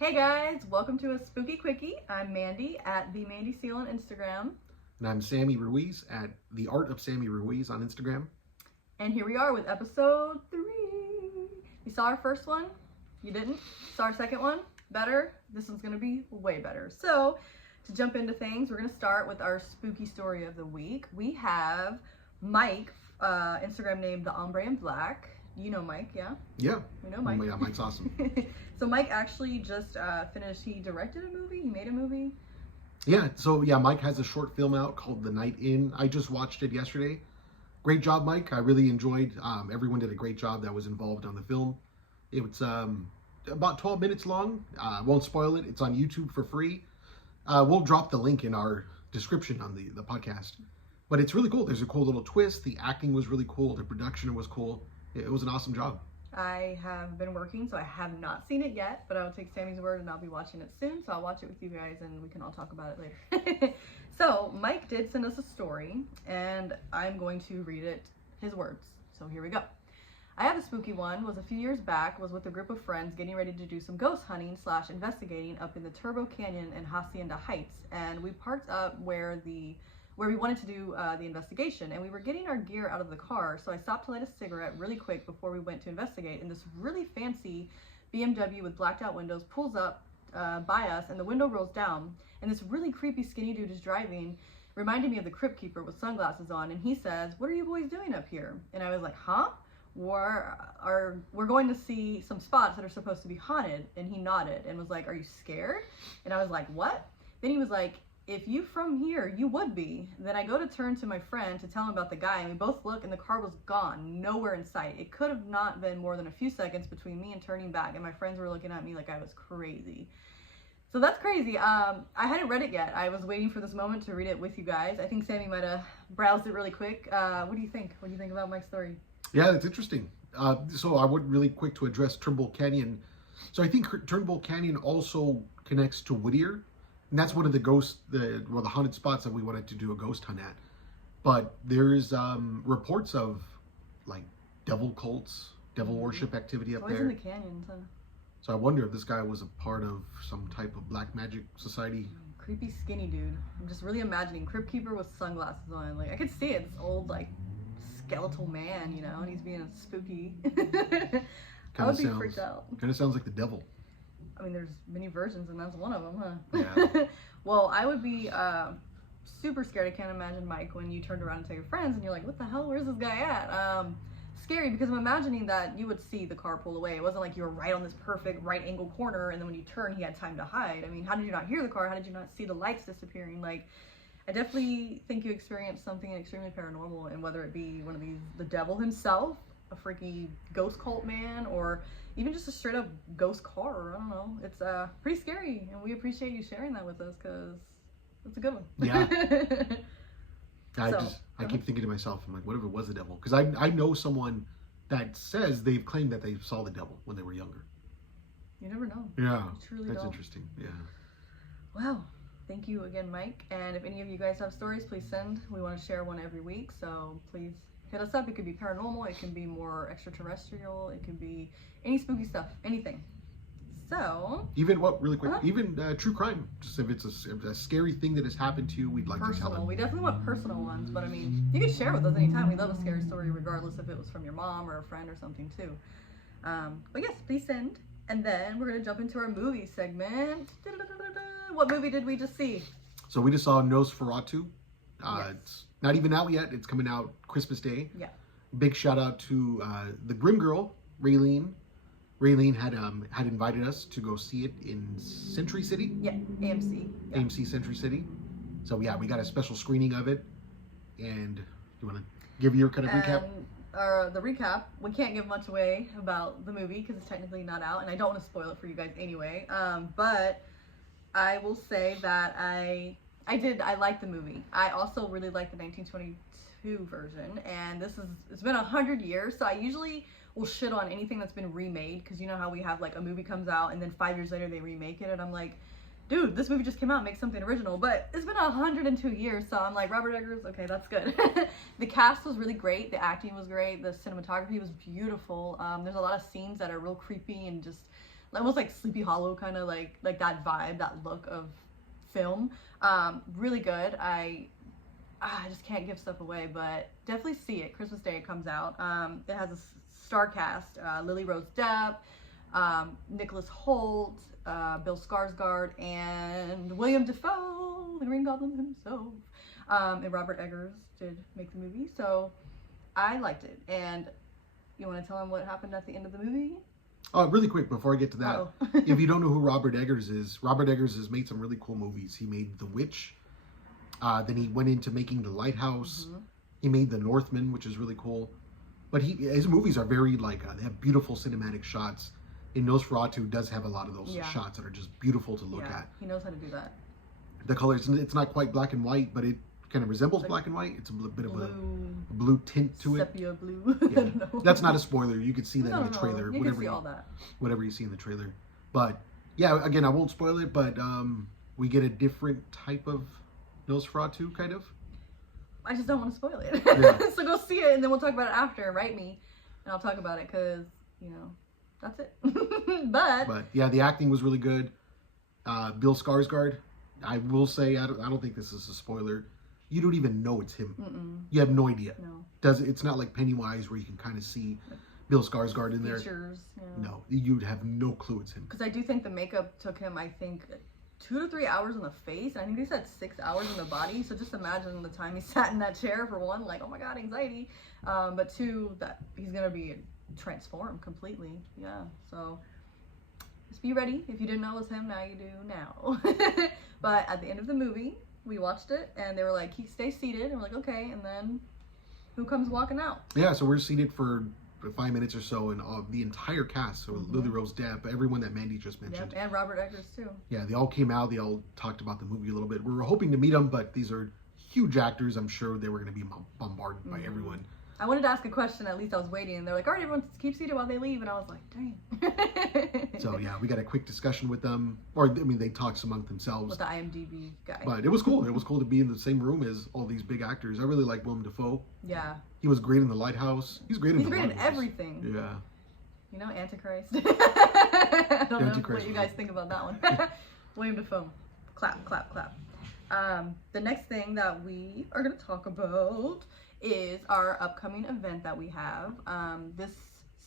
Hey guys, welcome to a spooky quickie. I'm Mandy at the Mandy Seal on Instagram. And I'm Sammy Ruiz at the Art of Sammy Ruiz on Instagram. And here we are with episode 3. You saw our first one? You didn't? Saw our second one? Better? This one's gonna be way better. So, to jump into things, we're gonna start with our spooky story of the week. We have Mike, Instagram name The Ombre in Black. You know Mike, yeah? Yeah. We know Mike. Yeah, Mike's awesome. So Mike actually just finished, he directed a movie, he made a movie. Yeah, Mike has a short film out called The Night In. I just watched it yesterday. Great job, Mike. I really enjoyed, everyone did a great job that was involved on the film. It's about 12 minutes long. Won't spoil it. It's on YouTube for free. We'll drop the link in our description on the podcast. But it's really cool. There's a cool little twist. The acting was really cool. The production was cool. It was an awesome job. I have been working, so I have not seen it yet, but I will take Sammy's word and I'll be watching it soon, so I'll watch it with you guys and we can all talk about it later. So, Mike did send us a story, and I'm going to read it, his words. So here we go. I have a spooky one. Was a few years back, was with a group of friends getting ready to do some ghost hunting / investigating up in the Turbo Canyon and Hacienda Heights, and we parked up where we wanted to do the investigation, and we were getting our gear out of the car, so I stopped to light a cigarette really quick before we went to investigate, and this really fancy BMW with blacked out windows pulls up by us, and the window rolls down, and this really creepy skinny dude is driving, reminding me of the Crypt Keeper with sunglasses on, and he says, "What are you boys doing up here?" And I was like, "Huh? We're going to see some spots that are supposed to be haunted." And he nodded and was like, "Are you scared?" And I was like, "What?" Then he was like, "If you from here, you would be." Then I go to turn to my friend to tell him about the guy, and we both look, and the car was gone, nowhere in sight. It could have not been more than a few seconds between me and turning back, and my friends were looking at me like I was crazy. So that's crazy. I hadn't read it yet. I was waiting for this moment to read it with you guys. I think Sammy might have browsed it really quick. What do you think? What do you think about my story? Yeah, that's interesting. So I would really quick to address Turnbull Canyon. So I think Turnbull Canyon also connects to Whittier. And that's one of the haunted spots that we wanted to do a ghost hunt at. But there's reports of like devil cults, devil worship activity up Always there. in the canyons, huh? So I wonder if this guy was a part of some type of black magic society. Creepy skinny dude. I'm just really imagining Crypt Keeper with sunglasses on. Like I could see it, this old like skeletal man, you know, and he's being spooky. I would be freaked out. Kind of sounds like the devil. I mean, there's many versions, and that's one of them, huh? Yeah. Well, I would be super scared. I can't imagine, Mike, when you turned around and tell your friends, and you're like, "What the hell? Where's this guy at?" Scary, because I'm imagining that you would see the car pull away. It wasn't like you were right on this perfect right angle corner, and then when you turn, he had time to hide. I mean, how did you not hear the car? How did you not see the lights disappearing? Like, I definitely think you experienced something extremely paranormal, and whether it be one of these, the devil himself, a freaky ghost cult man, or even just a straight up ghost car. I don't know. It's pretty scary, and we appreciate you sharing that with us because it's a good one. Yeah. I keep thinking to myself, I'm like, what if it was the devil? Because I know someone that says they've claimed that they saw the devil when they were younger. You never know. Yeah. You truly that's don't. Interesting. Yeah. Wow. Thank you again, Mike. And if any of you guys have stories, please send. We want to share one every week, so please hit us up. It could be paranormal, it can be more extraterrestrial, it could be any spooky stuff, anything. So even really quick, even true crime. Just if it's a scary thing that has happened to you, we'd like to tell it. We definitely want personal ones, but I mean, you can share with us anytime. We love a scary story, regardless if it was from your mom or a friend or something too. But yes, please send. And then we're gonna jump into our movie segment. What movie did we just see? So we just saw Nosferatu. Yes. It's not even out yet. It's coming out Christmas Day. Yeah. Big shout out to the Grim Girl, Raylene. Raylene had invited us to go see it in Century City. Yeah, AMC. Yeah. AMC Century City. So yeah, we got a special screening of it. And do you want to give your kind of recap? The recap, we can't give much away about the movie because it's technically not out, and I don't want to spoil it for you guys anyway. But I will say that I like the movie. I also really like the 1922 version, and it's been 100 years, so I usually will shit on anything that's been remade, because you know how we have like a movie comes out and then 5 years later they remake it, and I'm like, dude, this movie just came out, make something original. But it's been 102 years, so I'm like, Robert Eggers, okay, that's good. The cast was really great, the acting was great, the cinematography was beautiful. There's a lot of scenes that are real creepy and just almost like Sleepy Hollow, kind of like that vibe, that look of film. Really good. I just can't give stuff away, but definitely see it. Christmas Day it comes out. It has a star cast: Lily Rose Depp, Nicholas Hoult, Bill Skarsgård, and William Dafoe, the Green Goblin himself. And Robert Eggers did make the movie, so I liked it. And you want to tell him what happened at the end of the movie? Really quick before I get to that, Oh. if you don't know who Robert Eggers is, Robert Eggers has made some really cool movies. He made The Witch. Then he went into making The Lighthouse. Mm-hmm. He made The Northman, which is really cool. But his movies are very they have beautiful cinematic shots. And Nosferatu does have a lot of those shots that are just beautiful to look at. He knows how to do that. The colors, it's not quite black and white, but it kind of resembles black and white. It's a bit of a blue tint to it. Sepia blue. Yeah. I don't know. That's not a spoiler. You could see that No, in the trailer. You can see all that. Whatever you see in the trailer. But yeah, again, I won't spoil it, but we get a different type of Nosferatu, kind of. I just don't want to spoil it. Yeah. So go see it, and then we'll talk about it after. Write me, and I'll talk about it, because, you know, that's it. But yeah, the acting was really good. Bill Skarsgård, I will say, I don't think this is a spoiler. You don't even know it's him. Mm-mm. You have no idea. No. It's not like Pennywise where you can kind of see Bill Skarsgård in there. Features, yeah. No, you'd have no clue it's him. Because I do think the makeup took him, I think, 2 to 3 hours on the face. And I think they said 6 hours on the body. So just imagine the time he sat in that chair, for one, like, oh my God, anxiety. But two, that he's going to be transformed completely. Yeah. So just be ready. If you didn't know it was him, now you do now. But at the end of the movie, we watched it and they were like, stay seated. And we're like, okay. And then who comes walking out? Yeah, so we're seated for 5 minutes or so, and the entire cast, so Lily Rose Depp, everyone that Mandy just mentioned. Yep, and Robert Eggers too. Yeah, they all came out, they all talked about the movie a little bit. We were hoping to meet them, but these are huge actors. I'm sure they were going to be bombarded by everyone. I wanted to ask a question, at least I was waiting, and they're like, all right, everyone keep seated while they leave, and I was like, dang. So yeah, we got a quick discussion with them, or I mean, they talked among themselves. With the IMDb guy. But it was cool. It was cool to be in the same room as all these big actors. I really like Willem Dafoe. Yeah. He was great in The Lighthouse. He's great in everything. Yeah. You know, Antichrist. I don't know Antichrist, what you guys think about that one. William Dafoe. Clap, clap, clap. The next thing that we are going to talk about is our upcoming event that we have. This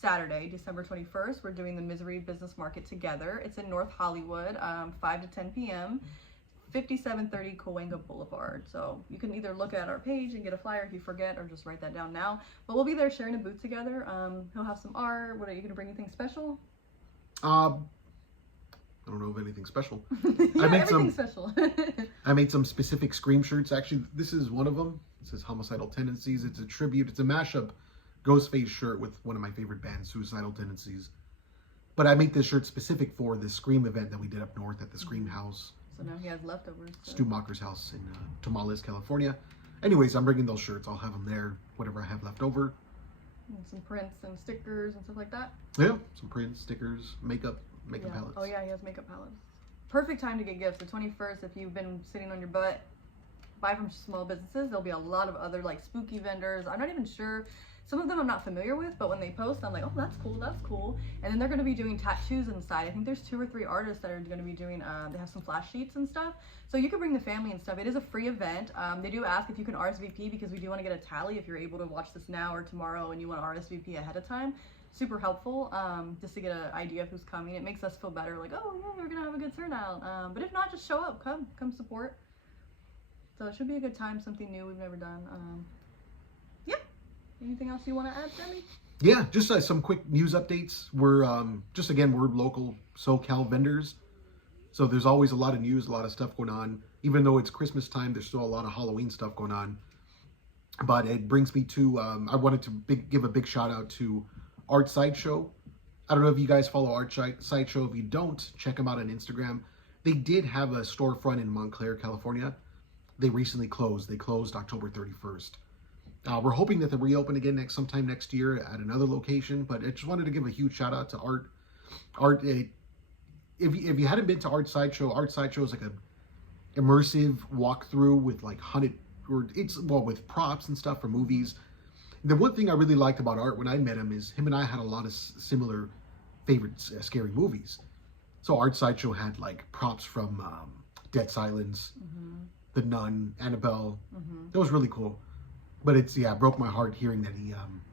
Saturday, December 21st, we're doing the Misery Business Market together. It's in North Hollywood, 5 to 10 p.m., 5730 Cahuenga Boulevard. So you can either look at our page and get a flyer if you forget, or just write that down now. But we'll be there sharing a booth together. He'll have some art. What, are you going to bring anything special? I don't know of anything special. Yeah, everything special. I made some specific Scream shirts. Actually, this is one of them. It says Homicidal Tendencies. It's a tribute. It's a mashup Ghostface shirt with one of my favorite bands, Suicidal Tendencies. But I made this shirt specific for the Scream event that we did up north at the Scream House. So now he has leftovers. So. Stu Macher's house in Tamales, California. Anyways, I'm bringing those shirts. I'll have them there, whatever I have left over. And some prints and stickers and stuff like that. Yeah, some prints, stickers, makeup palettes. Oh yeah, he has makeup palettes. Perfect time to get gifts. The 21st, if you've been sitting on your butt, buy from small businesses. There'll be a lot of other like spooky vendors. I'm not even sure. Some of them I'm not familiar with, but when they post, I'm like, oh, that's cool, that's cool. And then they're going to be doing tattoos inside. I think there's 2 or 3 artists that are going to be doing, they have some flash sheets and stuff. So you can bring the family and stuff. It is a free event. They do ask if you can RSVP, because we do want to get a tally if you're able to watch this now or tomorrow and you want to RSVP ahead of time. Super helpful, just to get an idea of who's coming. It makes us feel better, like, oh yeah, we're going to have a good turnout. But if not, just show up, come support. So it should be a good time, something new we've never done. Yeah. Anything else you want to add, Sammy? Yeah, just some quick news updates. We're we're local SoCal vendors, so there's always a lot of news, a lot of stuff going on. Even though it's Christmas time, there's still a lot of Halloween stuff going on. But it brings me to I wanted to give a big shout out to Art Sideshow. I don't know if you guys follow Art Sideshow. If you don't, check them out on Instagram. They did have a storefront in Montclair, California. They recently closed. They closed October 31st. We're hoping that they reopen again sometime next year at another location, but I just wanted to give a huge shout out to Art. If you hadn't been to Art Sideshow is like a immersive walkthrough with like with props and stuff for movies. The one thing I really liked about Art when I met him is him and I had a lot of similar favorite scary movies. So Art Sideshow had like props from Dead Silence, The Nun, Annabelle. That was really cool. But it broke my heart hearing that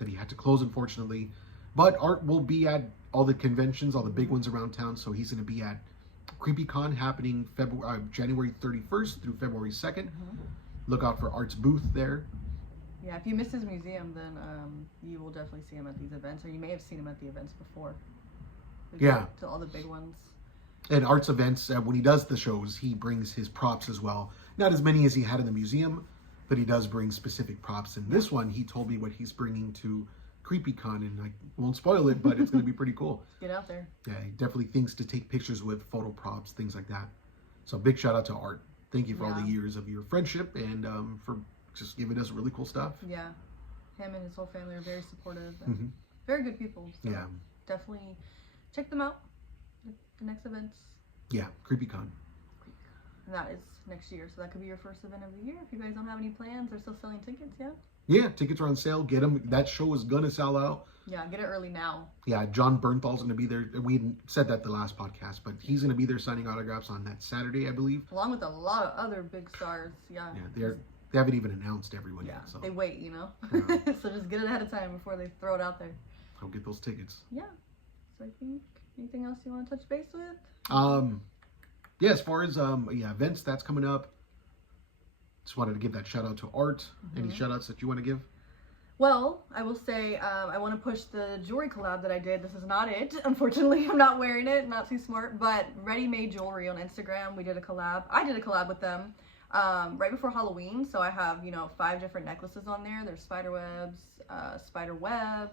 he had to close, unfortunately. But Art will be at all the conventions, all the big ones around town. So he's going to be at CreepyCon happening January 31st through February 2nd. Look out for Art's booth there. Yeah, if you miss his museum, then you will definitely see him at these events, or you may have seen him at the events before. Yeah. To all the big ones. And Art's events, when he does the shows, he brings his props as well. Not as many as he had in the museum, but he does bring specific props. And this one, he told me what he's bringing to CreepyCon, and I won't spoil it, but it's going to be pretty cool. Get out there. Yeah, he definitely thinks to take pictures with, photo props, things like that. So big shout out to Art. Thank you for all the years of your friendship and for just giving us really cool stuff. Yeah, him and his whole family are very supportive and very good people. So yeah, definitely check them out. The next events. Yeah, CreepyCon. And that is next year, so that could be your first event of the year. If you guys don't have any plans, they're still selling tickets, yeah? Yeah, tickets are on sale. Get them. That show is gonna sell out. Yeah, get it early now. Yeah, John Bernthal's gonna be there. We said that the last podcast, but he's gonna be there signing autographs on that Saturday, I believe. Along with a lot of other big stars. Yeah. Yeah, they haven't even announced everyone yet. So they wait, you know. Yeah. So just get it ahead of time before they throw it out there. Go get those tickets. Yeah. So I think anything else you want to touch base with? Yeah, as far as events that's coming up. Just wanted to give that shout out to Art. Any shout outs that you want to give? Well, I will say I want to push the jewelry collab that I did. This is not it. Unfortunately, I'm not wearing it. Not too smart. But Ready Made Jewelry on Instagram, we did a collab. I did a collab with them right before Halloween. So I have, 5 different necklaces on there. There's spider webs, spider web,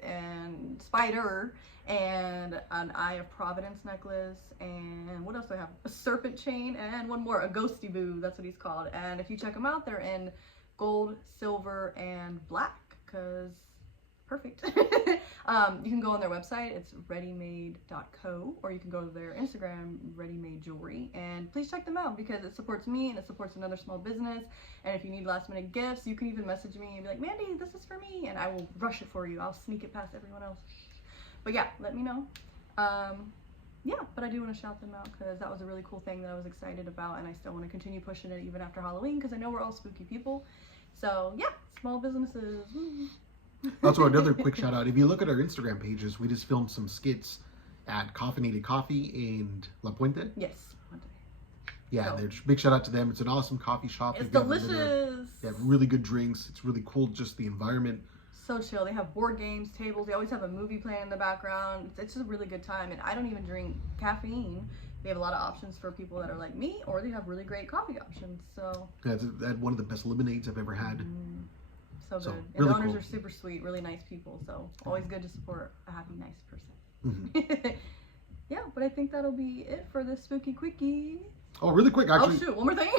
and spider, and an Eye of Providence necklace, and what else do I have? A serpent chain, and one more, a ghosty boo, that's what he's called. And if you check them out, they're in gold, silver, and black, because perfect. You can go on their website, it's readymade.co, or you can go to their Instagram, Ready-Made Jewelry, and please check them out because it supports me and it supports another small business. And if you need last minute gifts, you can even message me and be like, Mandy, this is for me, and I will rush it for you. I'll sneak it past everyone else. But yeah, let me know. Yeah, but I do want to shout them out because that was a really cool thing that I was excited about, and I still want to continue pushing it even after Halloween because I know we're all spooky people. So yeah, small businesses. Woo. Also, another quick shout out. If you look at our Instagram pages, we just filmed some skits at Caffeinated Coffee and La Puente. Yes. Yeah, so, there's big shout out to them. It's an awesome coffee shop. It's delicious. They have really good drinks. It's really cool, just the environment. So chill. They have board games, tables. They always have a movie playing in the background. It's just a really good time. And I don't even drink caffeine. They have a lot of options for people that are like me, or they have really great coffee options. So yeah, they had one of the best lemonades I've ever had. So good. And really the owners cool. are super sweet, really nice people. So always good to support a happy, nice person. Yeah, but I think that'll be it for this spooky quickie. Oh, really quick, actually. Oh shoot, one more thing.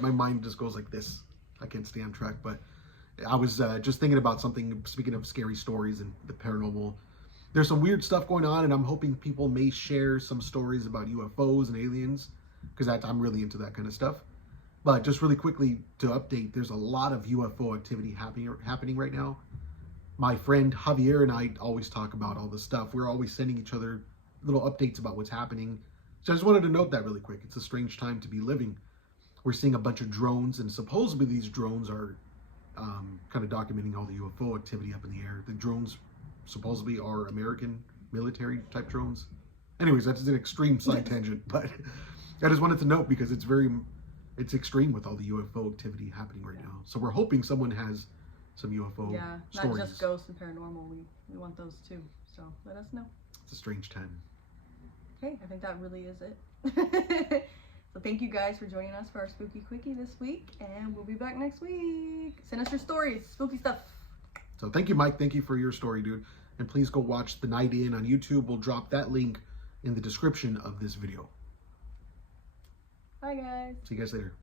My mind just goes like this. I can't stay on track, but I was just thinking about something, speaking of scary stories and the paranormal. There's some weird stuff going on, and I'm hoping people may share some stories about UFOs and aliens, because I'm really into that kind of stuff. But just really quickly to update, there's a lot of UFO activity happening right now. My friend Javier and I always talk about all this stuff. We're always sending each other little updates about what's happening. So I just wanted to note that really quick. It's a strange time to be living. We're seeing a bunch of drones, and supposedly these drones are kind of documenting all the UFO activity up in the air. The drones supposedly are American military type drones. Anyways, that's an extreme side tangent, but I just wanted to note because it's extreme with all the UFO activity happening right now. So we're hoping someone has some UFO stories. Not just ghosts and paranormal. We want those too. So let us know. It's a strange time. Okay, I think that really is it. So thank you guys for joining us for our Spooky Quickie this week, and we'll be back next week. Send us your stories, spooky stuff. So thank you, Mike. Thank you for your story, dude. And please go watch The Night In on YouTube. We'll drop that link in the description of this video. Bye, guys. See you guys later.